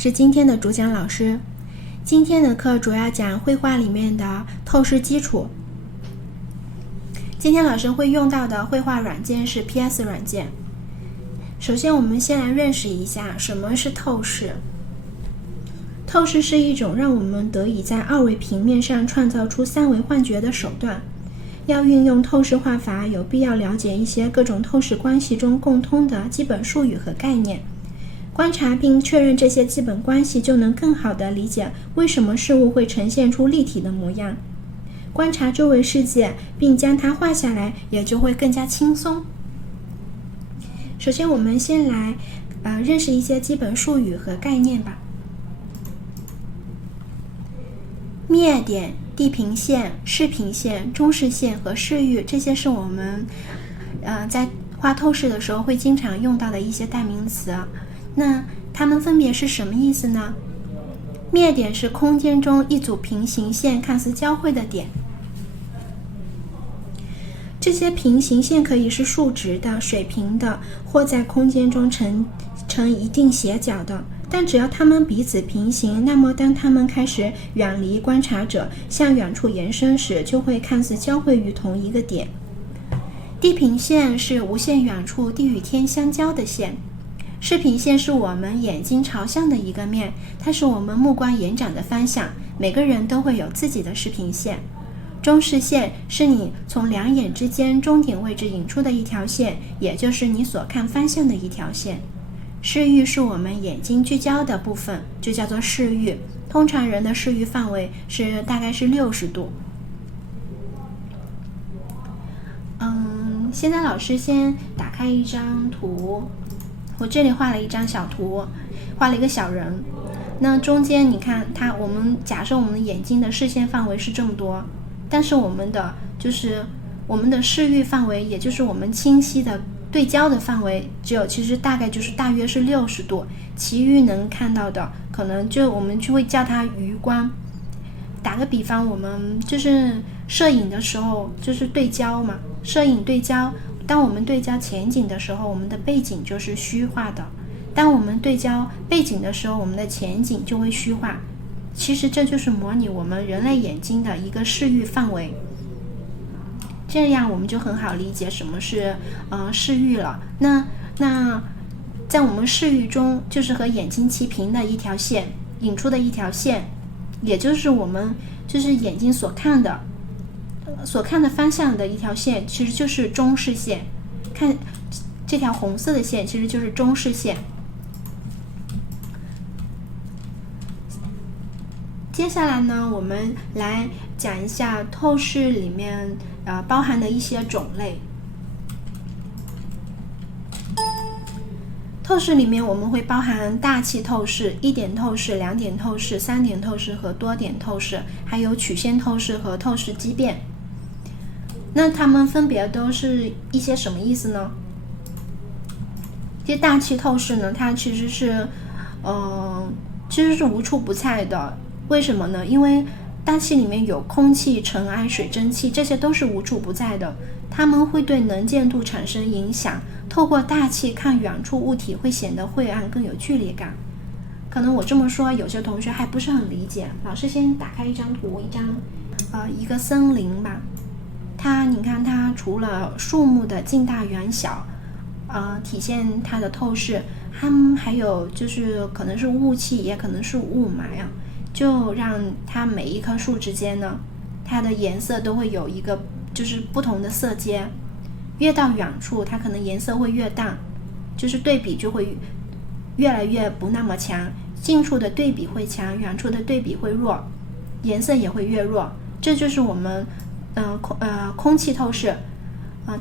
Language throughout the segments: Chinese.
是今天的主讲老师。今天的课主要讲绘画里面的透视基础。今天老师会用到的绘画软件是 PS 软件。首先我们先来认识一下什么是透视。透视是一种让我们得以在二维平面上创造出三维幻觉的手段。要运用透视画法，有必要了解一些各种透视关系中共通的基本术语和概念。观察并确认这些基本关系，就能更好地理解为什么事物会呈现出立体的模样。观察周围世界并将它画下来，也就会更加轻松。首先我们先来认识一些基本术语和概念吧。灭点、地平线、视平线、中视线和视域，这些是我们在画透视的时候会经常用到的一些代名词。那它们分别是什么意思呢？灭点是空间中一组平行线看似交汇的点。这些平行线可以是竖直的、水平的，或在空间中呈一定斜角的。但只要它们彼此平行，那么当它们开始远离观察者，向远处延伸时，就会看似交汇于同一个点。地平线是无限远处地与天相交的线。视平线是我们眼睛朝向的一个面，它是我们目光延展的方向，每个人都会有自己的视平线。中视线是你从两眼之间中点位置引出的一条线，也就是你所看方向的一条线。视域是我们眼睛聚焦的部分，就叫做视域。通常人的视域范围大概是60度。现在老师先打开一张图，我这里画了一张小图，画了一个小人。那中间你看我们假设我们的眼睛的视线范围是这么多，但是我们的视域范围，也就是我们清晰的对焦的范围，其实大约是60度，其余能看到的可能我们就会叫它余光。打个比方，我们就是摄影的时候就是对焦嘛，摄影对焦，当我们对焦前景的时候，我们的背景就是虚化的；当我们对焦背景的时候，我们的前景就会虚化。其实这就是模拟我们人类眼睛的一个视域范围。这样我们就很好理解什么是视域了。那在我们视域中，就是和眼睛齐平的一条线，引出的一条线，也就是我们就是眼睛所看的方向的一条线，其实就是中视线。看这条红色的线其实就是中视线。接下来呢，我们来讲一下透视里面包含的一些种类。透视里面我们会包含大气透视、1点透视、2点透视、3点透视和多点透视，还有曲线透视和透视畸变。那它们分别都是一些什么意思呢？这大气透视呢，它其实是无处不在的。为什么呢？因为大气里面有空气、尘埃、水蒸气，这些都是无处不在的，它们会对能见度产生影响。透过大气看远处物体会显得晦暗，更有距离感。可能我这么说有些同学还不是很理解。老师先打开一张图，一个森林吧。你看它除了树木的近大远小体现它的透视，还有就是可能是雾气，也可能是雾霾就让它每一棵树之间呢，它的颜色都会有一个就是不同的色阶。越到远处，它可能颜色会越淡，就是对比就会越来越不那么强。近处的对比会强，远处的对比会弱，颜色也会越弱。这就是我们空气透视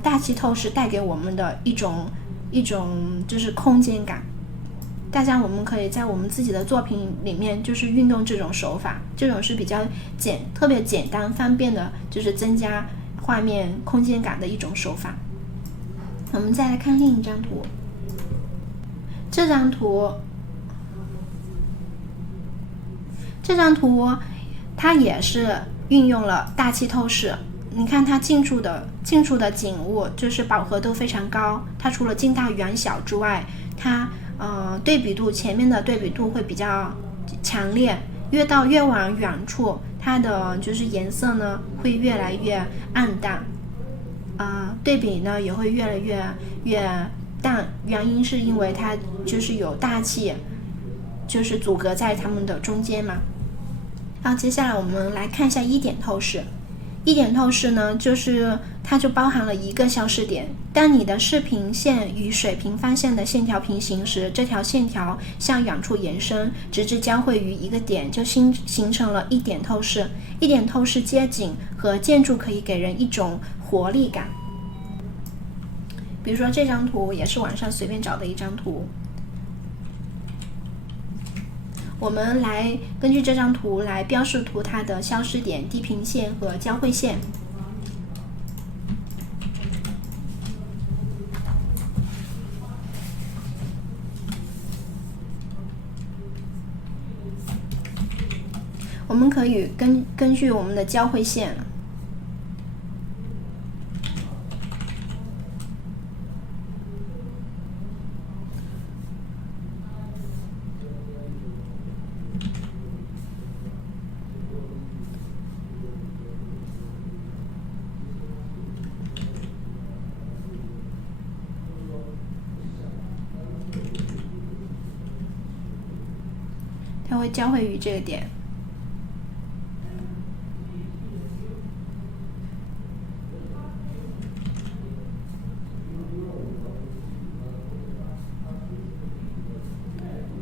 大气透视带给我们的一种就是空间感。大家我们可以在我们自己的作品里面就是运用这种手法，这种是比较特别简单方便的，就是增加画面空间感的一种手法。我们再来看另一张图。这张图它也是运用了大气透视。你看它近处的景物就是饱和度非常高，它除了近大远小之外，它对比度，前面的对比度会比较强烈，越往远处，它的就是颜色呢会越来越暗淡，对比呢也会越来越淡，原因是因为它就是有大气就是阻隔在它们的中间嘛。然后接下来我们来看一下一点透视。一点透视呢，就是它就包含了一个消失点。当你的视平线与水平方向的线条平行时，这条线条向远处延伸，直至交汇于一个点，就形成了一点透视。一点透视街景和建筑可以给人一种活力感。比如说这张图也是网上随便找的一张图，我们来根据这张图来标示出它的消失点、地平线和交汇线。我们可以根据我们的交汇线，它会交汇于这个点。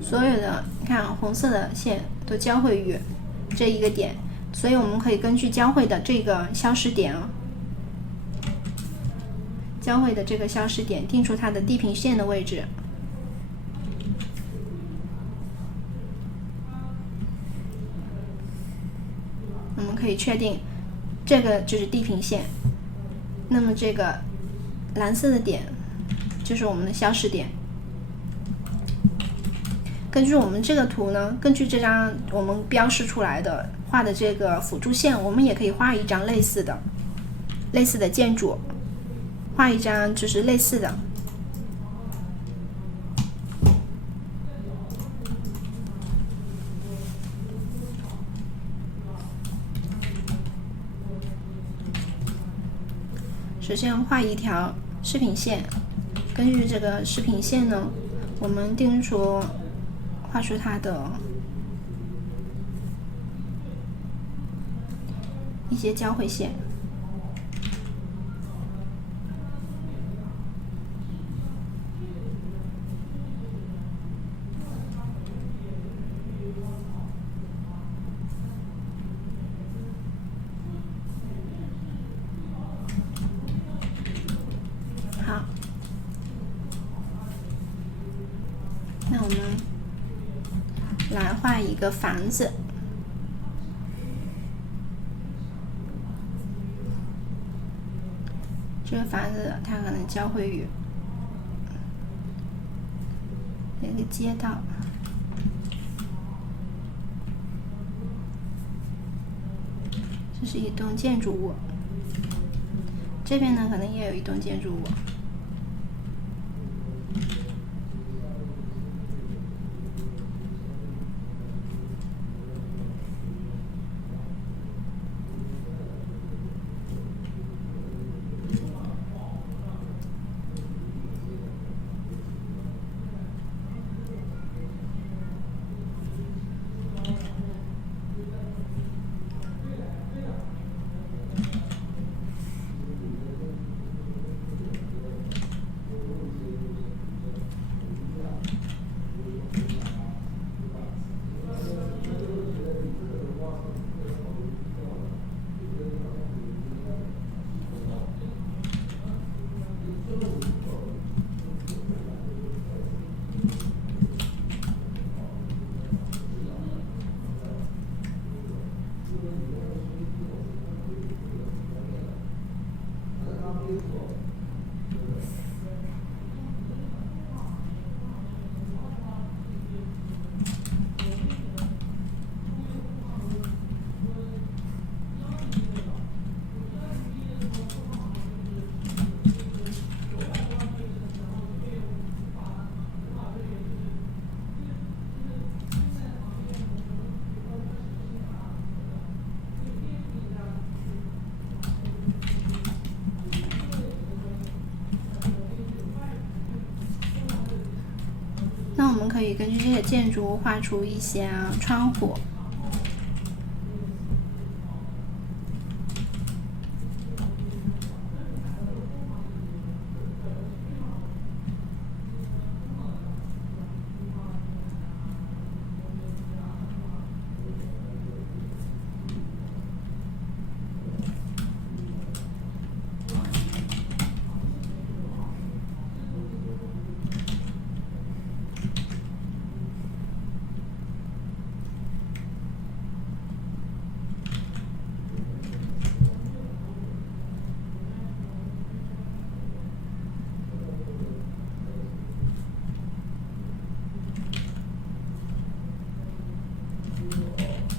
所有的你看红色的线都交汇于这一个点，所以我们可以根据交汇的这个消失点交汇的这个消失点定出它的地平线的位置。我们可以确定这个就是地平线，那么这个蓝色的点就是我们的消失点。根据我们这个图呢，根据这张我们标示出来的画的这个辅助线，我们也可以画一张类似的建筑，画一张就是类似的。首先画一条视平线，根据这个视平线呢，我们画出它的一些交汇线。好，那我们来画一个房子。这个房子它可能交汇于那个街道，这是一栋建筑物，这边呢可能也有一栋建筑物。可以根据这些建筑画出一些窗户。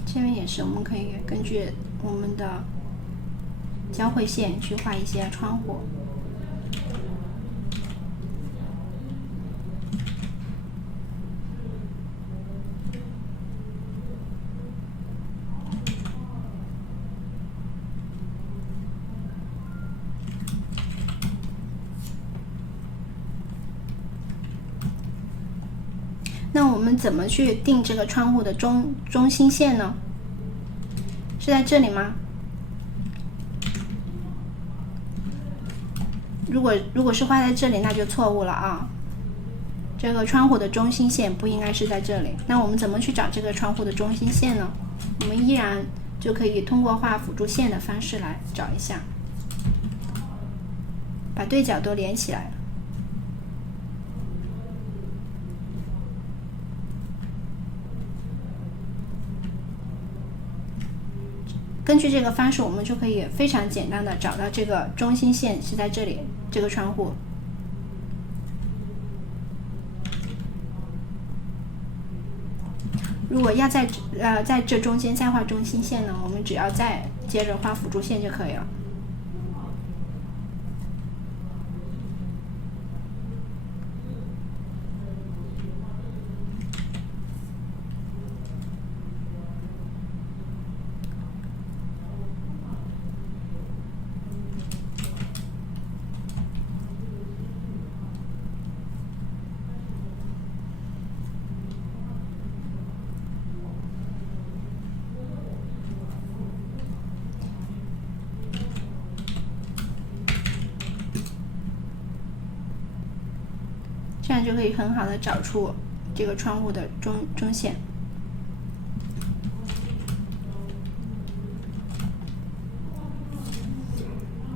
这边也是，我们可以根据我们的交汇线去画一些窗户。那我们怎么去定这个窗户的中心线呢？是在这里吗？如果是画在这里，那就错误了啊。这个窗户的中心线不应该是在这里。那我们怎么去找这个窗户的中心线呢？我们依然就可以通过画辅助线的方式来找一下，把对角都连起来。根据这个方式，我们就可以非常简单的找到这个中心线是在这里，这个窗户。如果要在这中间再画中心线呢，我们只要再接着画辅助线就可以了。这样就可以很好的找出这个窗户的中线。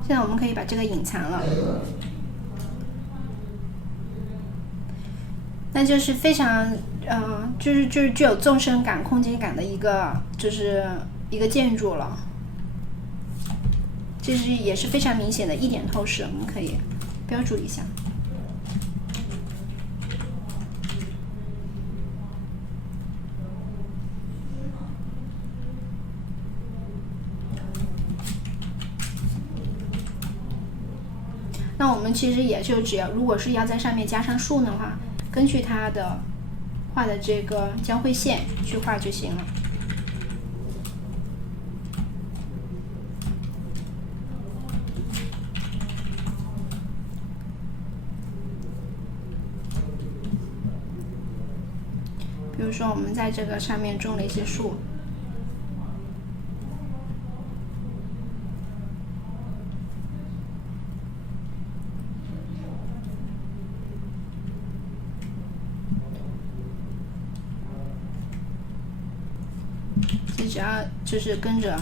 现在我们可以把这个隐藏了，那就是非常就是具有纵深感、空间感的一个建筑了。这是也是非常明显的一点透视，我们可以标注一下。那我们其实也就只要，如果是要在上面加上树的话，根据它的画的这个交汇线去画就行了。比如说，我们在这个上面种了一些树。只要就是跟着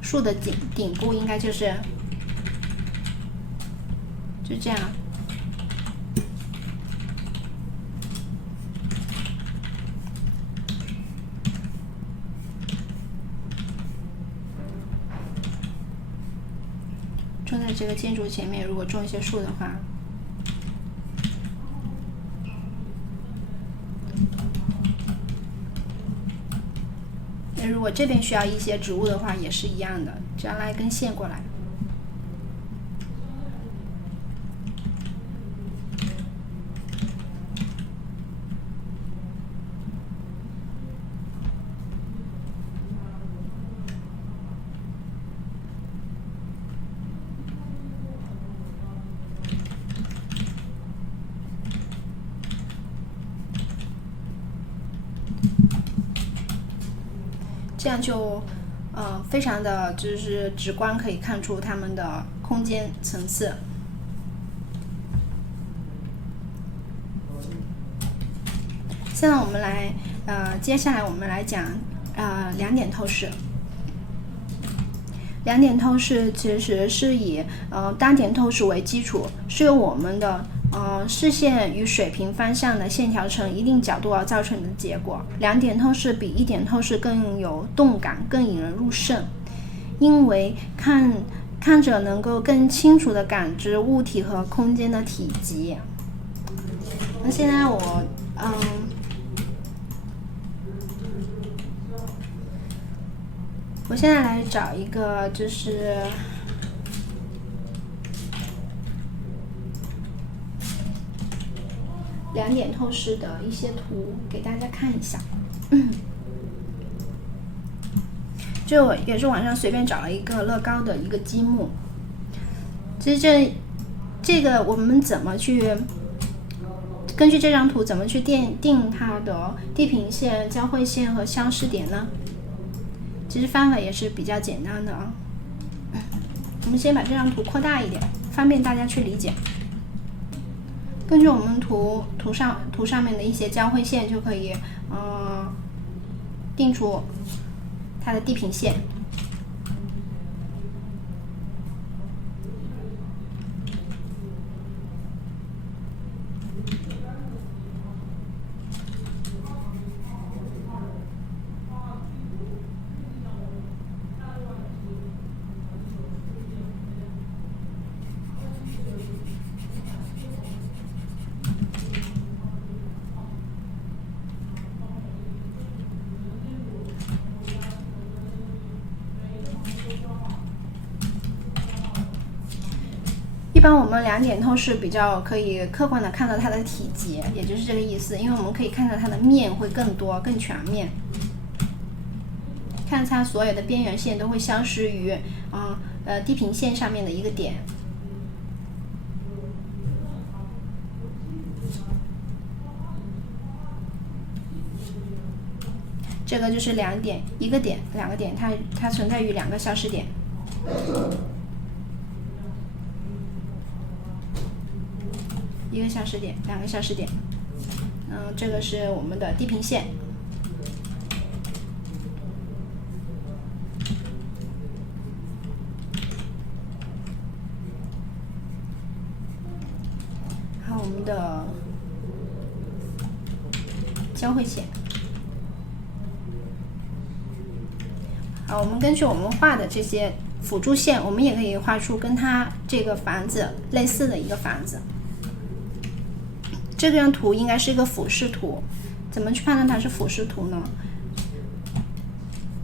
树的顶部，应该就是就这样。种在这个建筑前面，如果种一些树的话。如果这边需要一些植物的话，也是一样的，只要拉一根线过来。这样就非常的就是直观，可以看出它们的空间层次。现在我们来接下来我们来讲两点透视。两点透视其实是以单点透视为基础，是由我们的视线与水平方向的线条成一定角度而造成的结果。两点透视比一点透视更有动感，更引人入胜，因为看者能够更清楚地感知物体和空间的体积。那现在我现在来找一个就是两点透视的一些图给大家看一下。就也是网上随便找了一个乐高的一个积木。其实这个我们怎么去根据这张图怎么去定它的地平线、交汇线和消失点呢？其实方法也是比较简单的啊。我们先把这张图扩大一点，方便大家去理解。根据我们图上面的一些交汇线，就可以定出它的地平线。一般我们两点透视比较可以客观的看到它的体积，也就是这个意思，因为我们可以看到它的面会更多、更全面，看它所有的边缘线都会消失于地平线上面的一个点。这个就是两点，一个点、两个点，它存在于两个消失点。一个消失点，两个消失点。这个是我们的地平线。还有我们的交汇线。好，我们根据我们画的这些辅助线，我们也可以画出跟它这个房子类似的一个房子。这张图应该是一个俯视图，怎么去判断它是俯视图呢？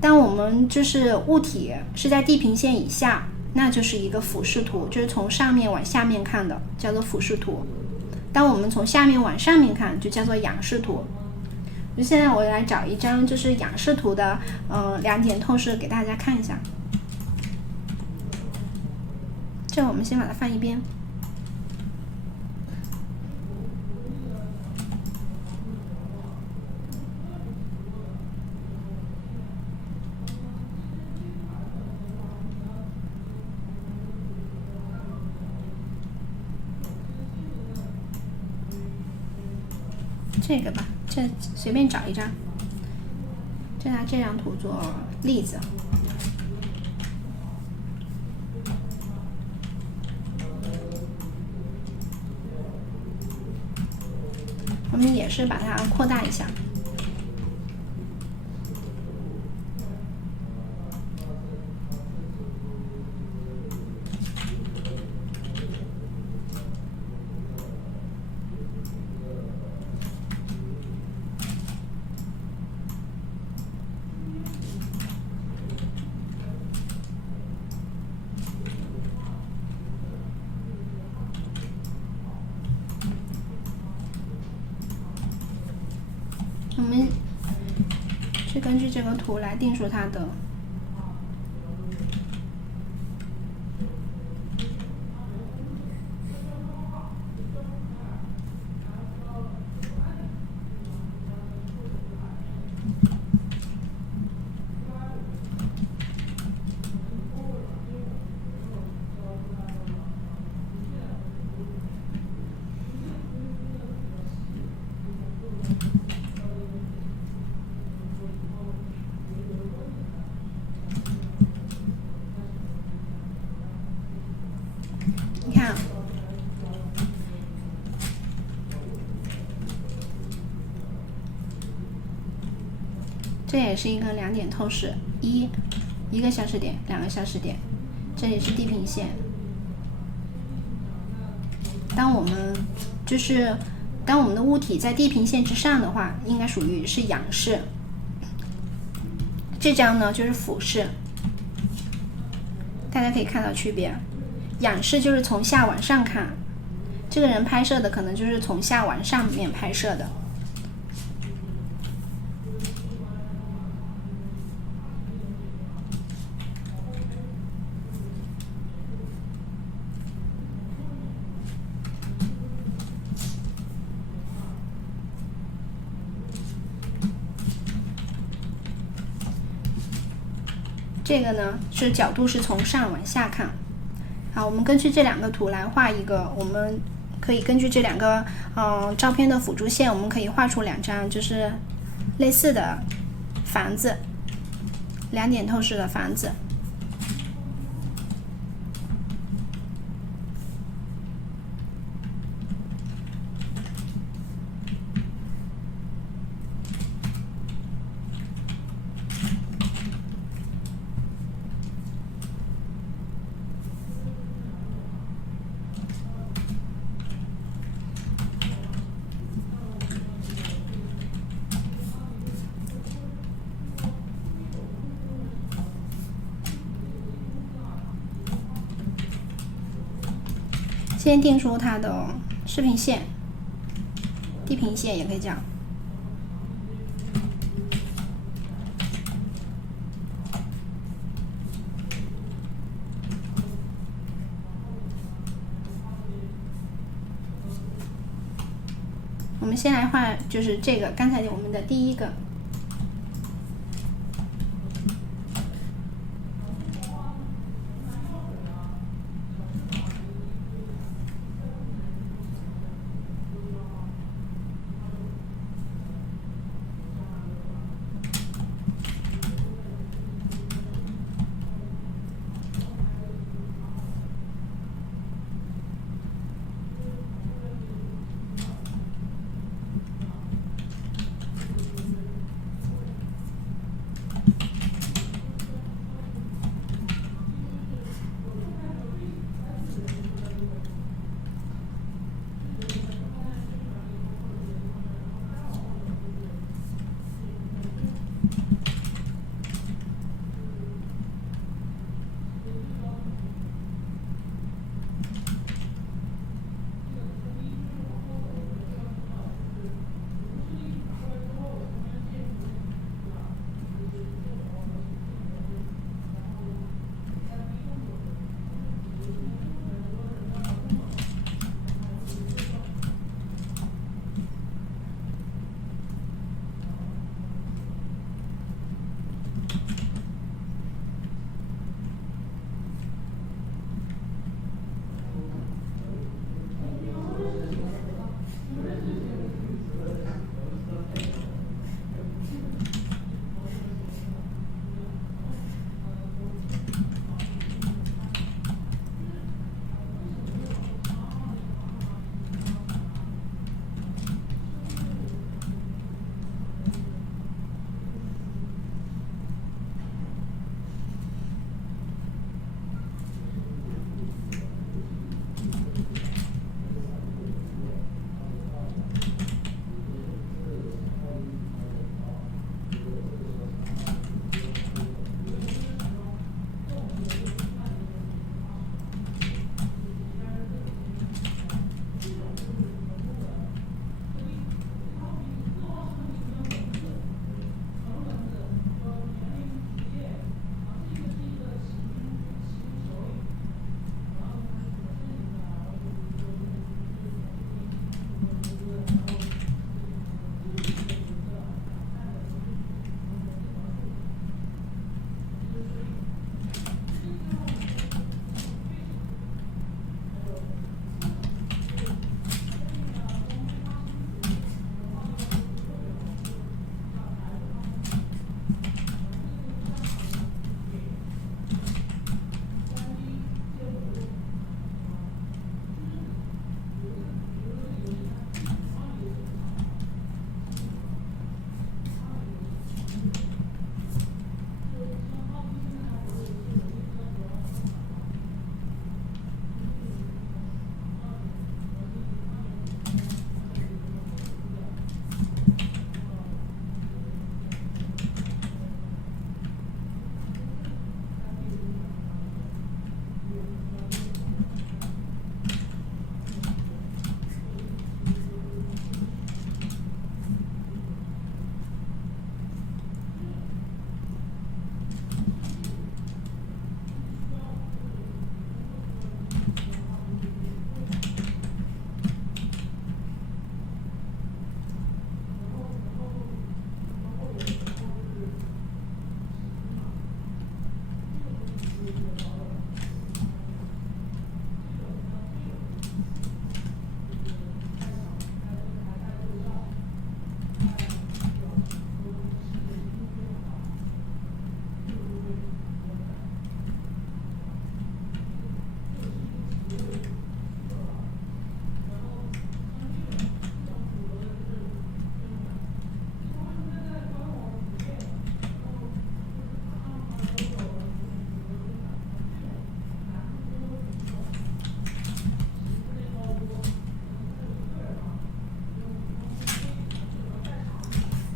当我们就是物体是在地平线以下，那就是一个俯视图，就是从上面往下面看的，叫做俯视图。当我们从下面往上面看，就叫做仰视图。就现在我来找一张就是仰视图的两点透视给大家看一下。这我们先把它放一边。这个吧，这随便找一张，就拿这张图做例子。我们也是把它扩大一下。我们去根据这个图来定出它的这也是一个2点透视，一个消失点，2个消失点，这里是地平线。当我们的物体在地平线之上的话，应该属于是仰视。这张呢就是俯视，大家可以看到区别。仰视就是从下往上看，这个人拍摄的可能就是从下往上面拍摄的。这个呢是角度是从上往下看。好，我们根据这2个图来画一个，我们可以根据这2个照片的辅助线，我们可以画出2张就是类似的房子，2点透视的房子。先定出它的视平线、地平线也可以讲。我们先来画，就是这个刚才我们的第一个。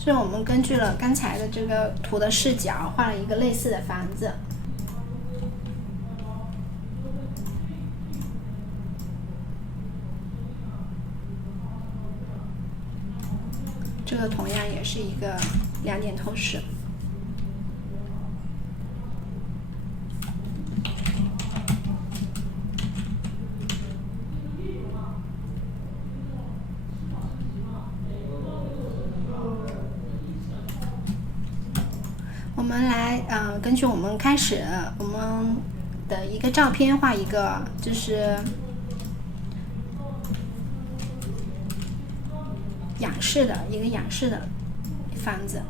所以我们根据了刚才的这个图的视角，画了一个类似的房子。这个同样也是一个2点透视。我们来根据我们开始我们的一个照片画一个，就是仰视的一个仰视的房子。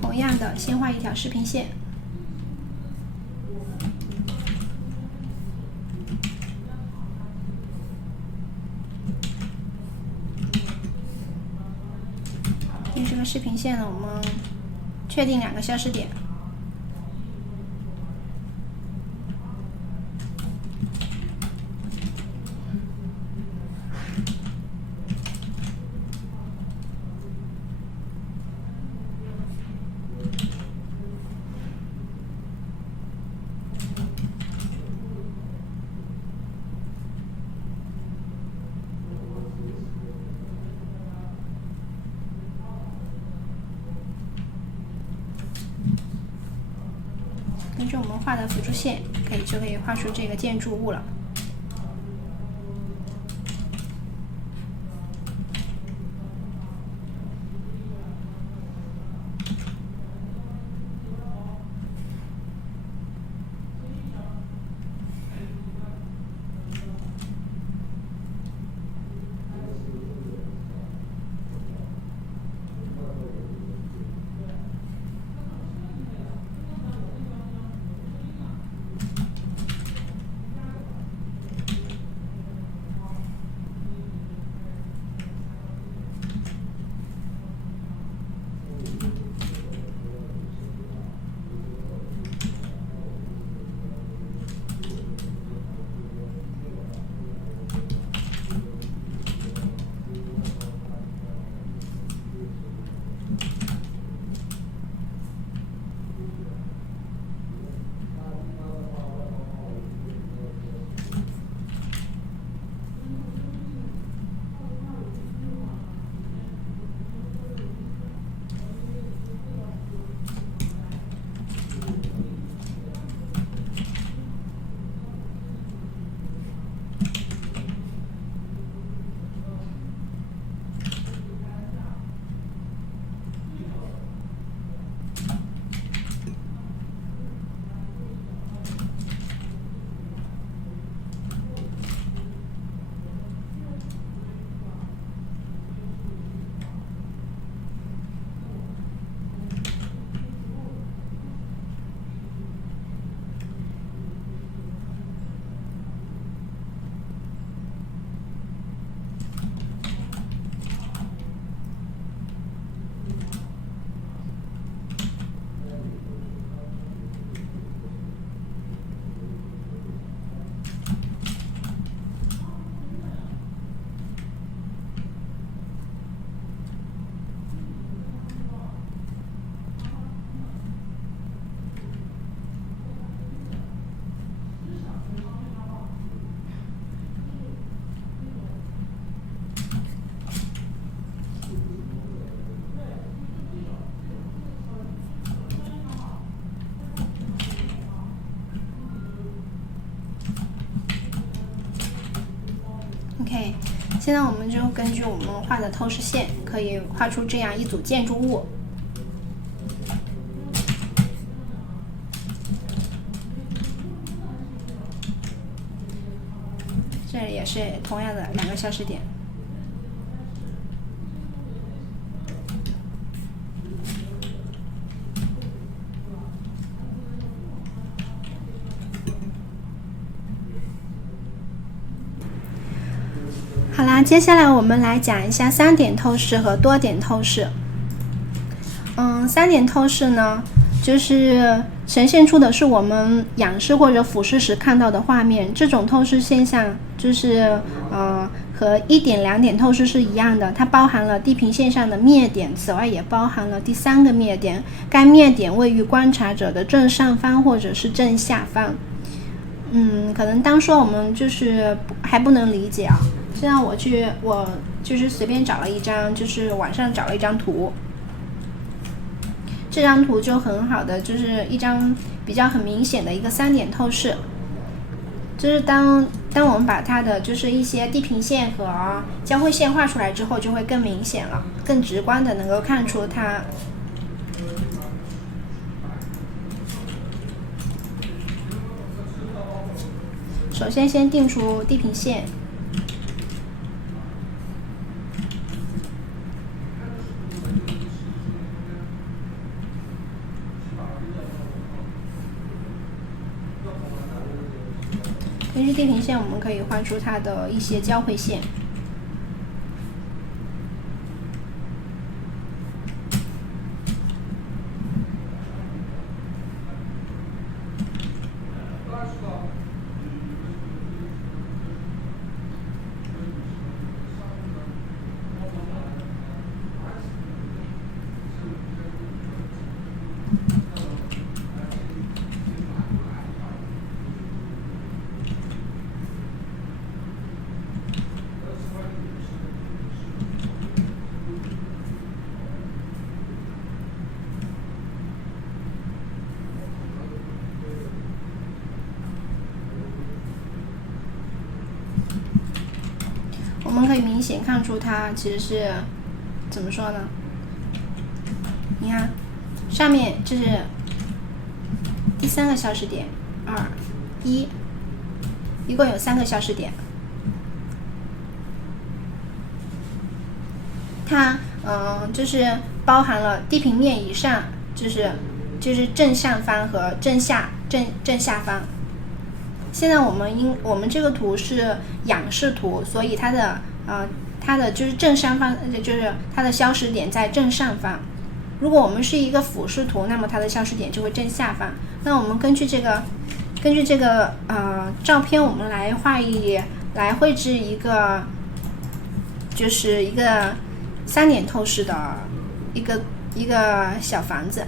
同样的，先画一条视频线。这个视频线呢，我们确定2个消失点。根据我们画的辅助线，就可以画出这个建筑物了。OK， 现在我们就根据我们画的透视线，可以画出这样一组建筑物。这也是同样的2个消失点。好啦，接下来我们来讲一下3点透视和多点透视。3点透视呢，就是呈现出的是我们仰视或者俯视时看到的画面。这种透视现象就是和1点2点透视是一样的，它包含了地平线上的灭点，此外也包含了第3个灭点，该灭点位于观察者的正上方或者是正下方。可能当说我们就是还不能理解啊。现在我就是随便找了一张，就是网上找了一张图，这张图就很好的，就是一张比较很明显的一个3点透视。就是当我们把它的就是一些地平线和交汇线画出来之后，就会更明显了，更直观的能够看出它。首先定出地平线，根据地平线，我们可以画出它的一些交汇线。我们可以明显看出它其实是怎么说呢？你看，上面这是第3个消失点，2、1，一共有3个消失点。它就是包含了地平面以上，就是正上方和正下方。现在我们这个图是仰视图，所以它的就是正上方，就是它的消失点在正上方。如果我们是一个俯视图，那么它的消失点就会正下方。那我们根据这个照片，我们来绘制一个，就是一个3点透视的一个小房子。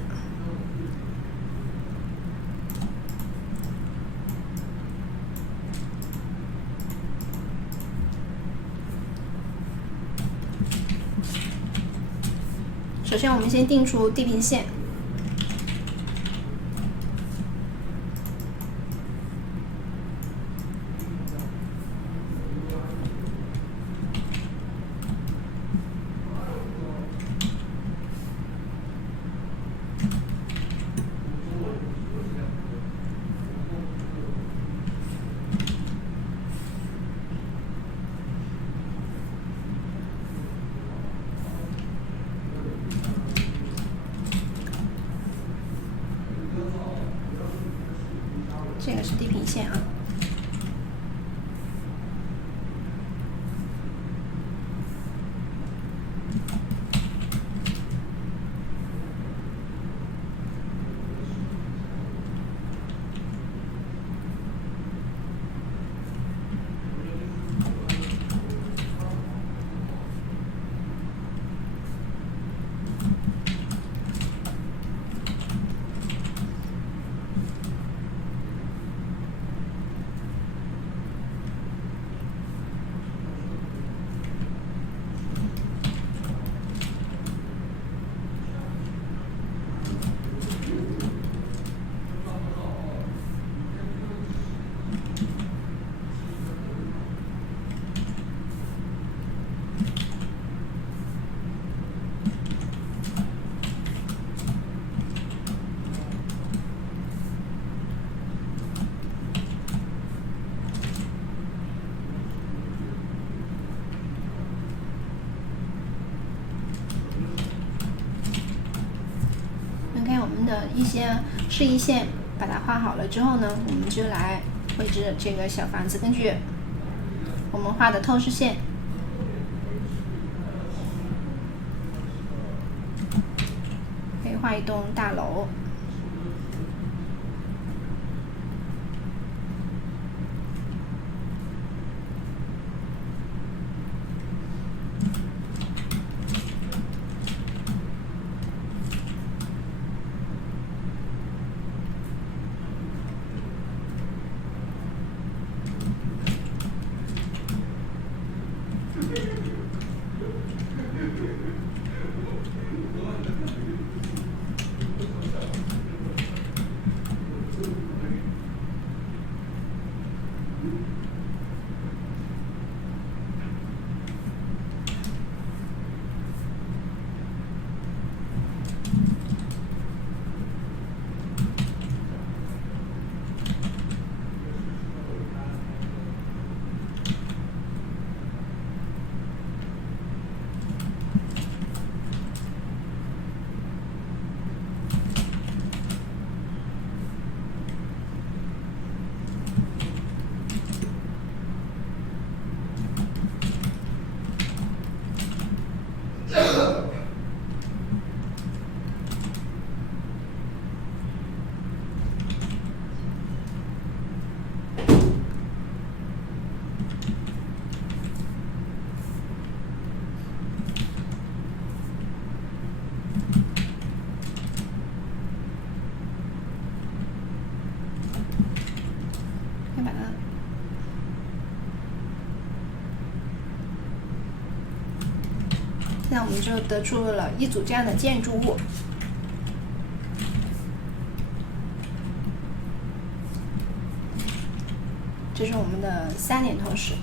首先，我们先定出地平线。这个是地平线啊。我们的一些示意线把它画好了之后呢，我们就来绘制这个小房子。根据我们画的透视线，可以画一栋大楼。现在我们就得出了一组这样的建筑物。这是我们的3点透视。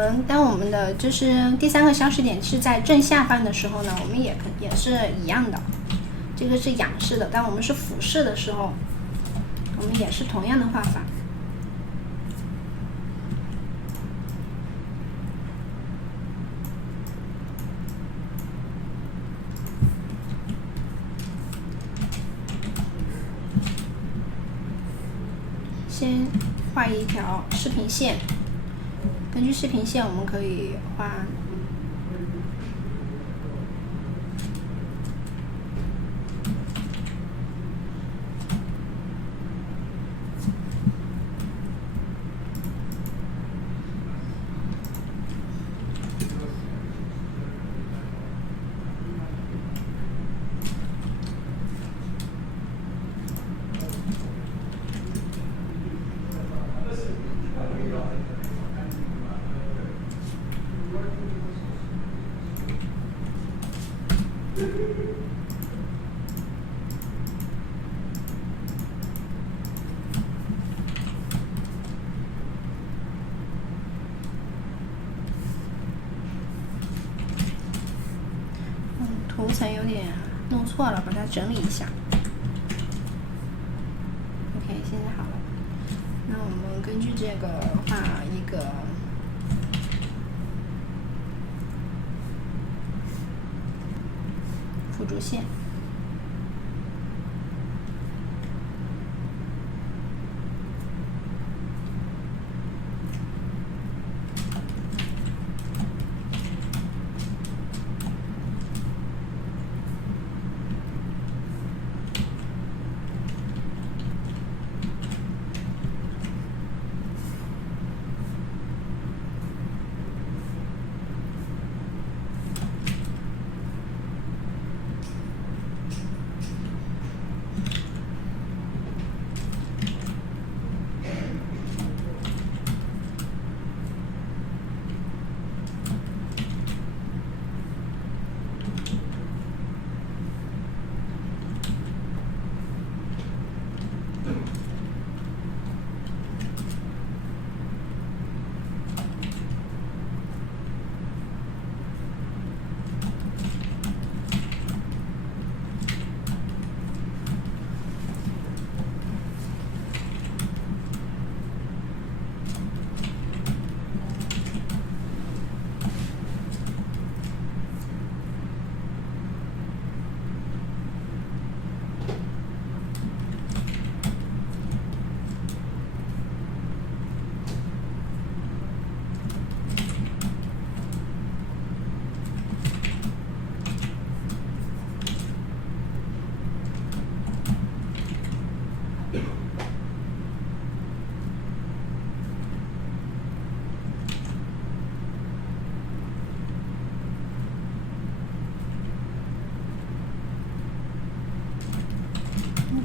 那当我们的就是第3个消失点是在正下方的时候呢，我们也是一样的，这个是仰视的。当我们是俯视的时候，我们也是同样的画法。先画一条视平线。根据视平线，我们可以画图层有点弄错了，把它整理一下。OK， 现在好了。那我们根据这个画一个辅助线。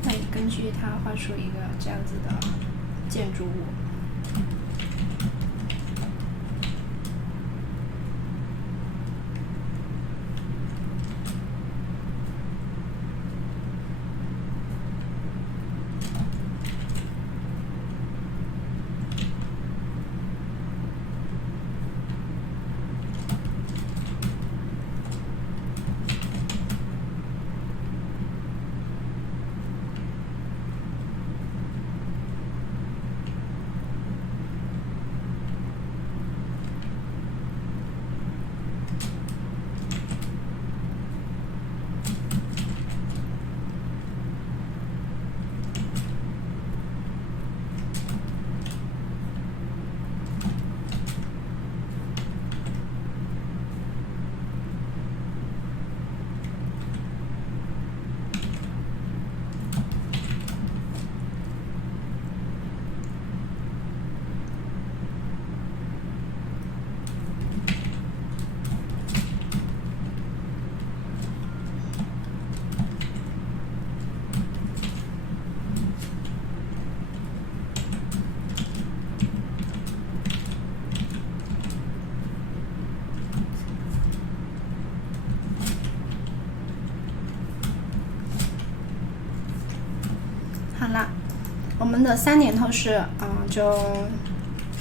可以根据它画出一个这样子的建筑物。好了，我们的3点透视就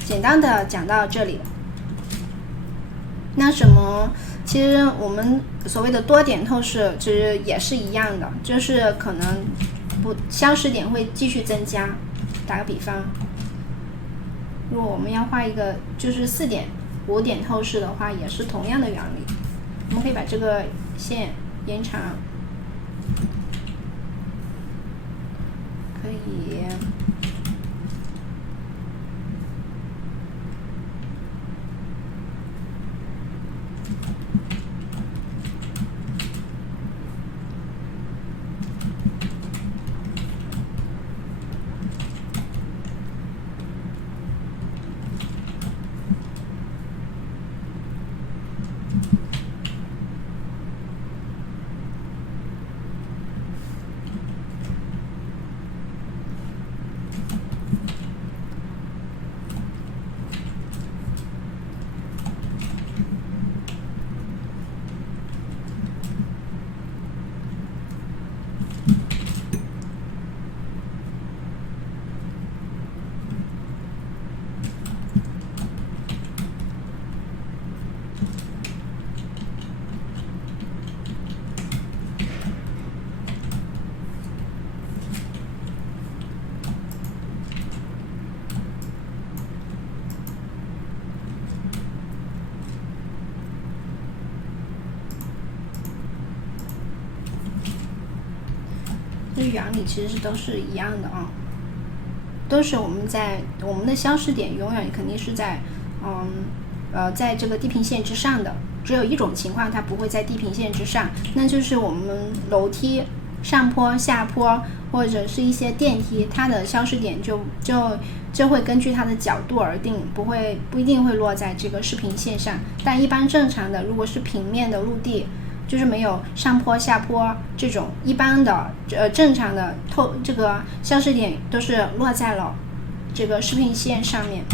简单的讲到这里。那其实我们所谓的多点透视其实也是一样的，就是可能消失点会继续增加。打个比方，如果我们要画一个就是4点、5点透视的话，也是同样的原理。我们可以把这个线延长，可以这原理其实都是一样的啊，都是我们的消失点永远肯定是在在这个地平线之上的，只有一种情况它不会在地平线之上，那就是我们楼梯上坡、下坡或者是一些电梯，它的消失点就会根据它的角度而定，不一定会落在这个视平线上。但一般正常的，如果是平面的陆地，就是没有上坡下坡这种一般的正常的这个消失点都是落在了这个视平线上面。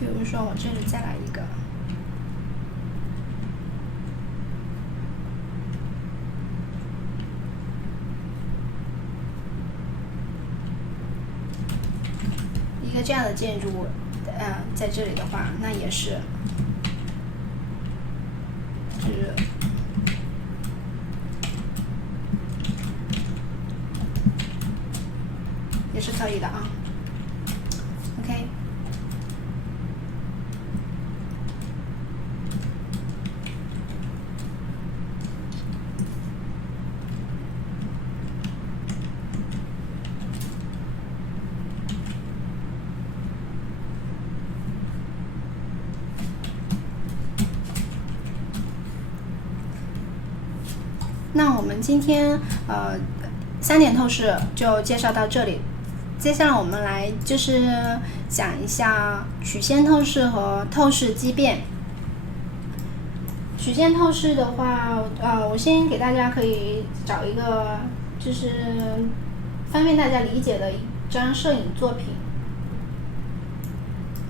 比如说我这里再来一个，个这样的建筑物，在这里的话，那也是，也是可以的啊。OK。那我们今天3点透视就介绍到这里，接下来我们来就是讲一下曲线透视和透视畸变。曲线透视的话，我先给大家可以找一个就是方便大家理解的一张摄影作品。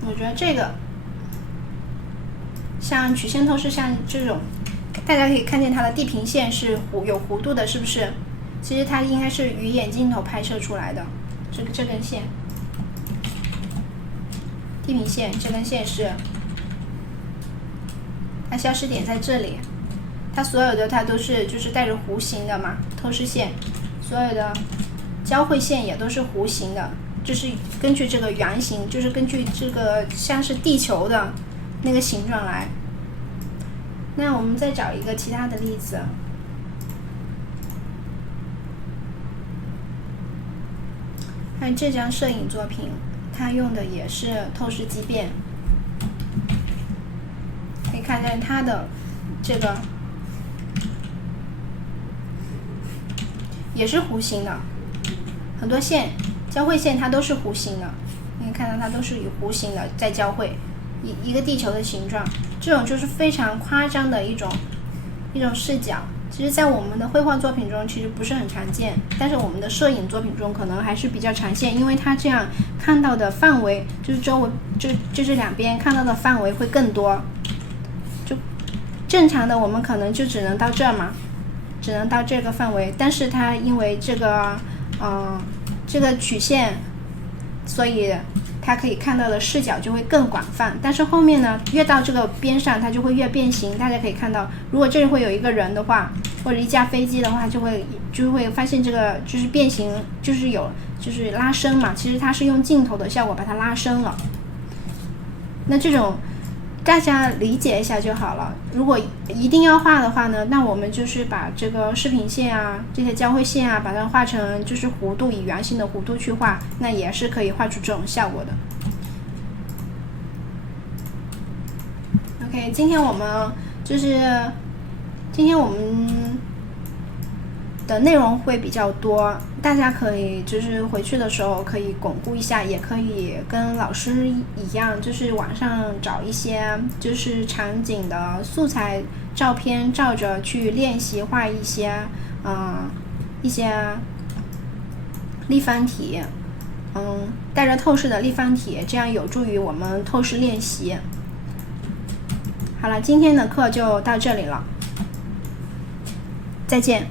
我觉得这个像曲线透视，像这种。大家可以看见它的地平线是有弧度的，是不是？其实它应该是鱼眼镜头拍摄出来的。这根线，地平线这根线是，它消失点在这里，它所有的它都是就是带着弧形的嘛，透视线，所有的交汇线也都是弧形的，就是根据这个圆形，就是根据这个像是地球的那个形状来。那我们再找一个其他的例子，看这张摄影作品，它用的也是透视畸变，可以看见它的这个也是弧形的，很多线交汇线它都是弧形的，你可以看到它都是以弧形的在交汇。一个地球的形状，这种就是非常夸张的一种视角。其实在我们的绘画作品中其实不是很常见，但是我们的摄影作品中可能还是比较常见，因为它这样看到的范围就是周围就是两边看到的范围会更多。就正常的我们可能就只能到这儿嘛，只能到这个范围，但是它因为这个曲线，所以它可以看到的视角就会更广泛，但是后面呢，越到这个边上，它就会越变形。大家可以看到，如果这里会有一个人的话，或者一架飞机的话，就会发现这个就是变形，就是拉伸嘛。其实它是用镜头的效果把它拉伸了。那这种大家理解一下就好了。如果一定要画的话呢，那我们就是把这个视平线啊，这些交汇线啊，把它画成就是弧度，以圆形的弧度去画，那也是可以画出这种效果的。OK， 今天我们的内容会比较多，大家可以就是回去的时候可以巩固一下，也可以跟老师一样，就是网上找一些就是场景的素材照片，照着去练习画一些立方体，带着透视的立方体，这样有助于我们透视练习。好了，今天的课就到这里了，再见。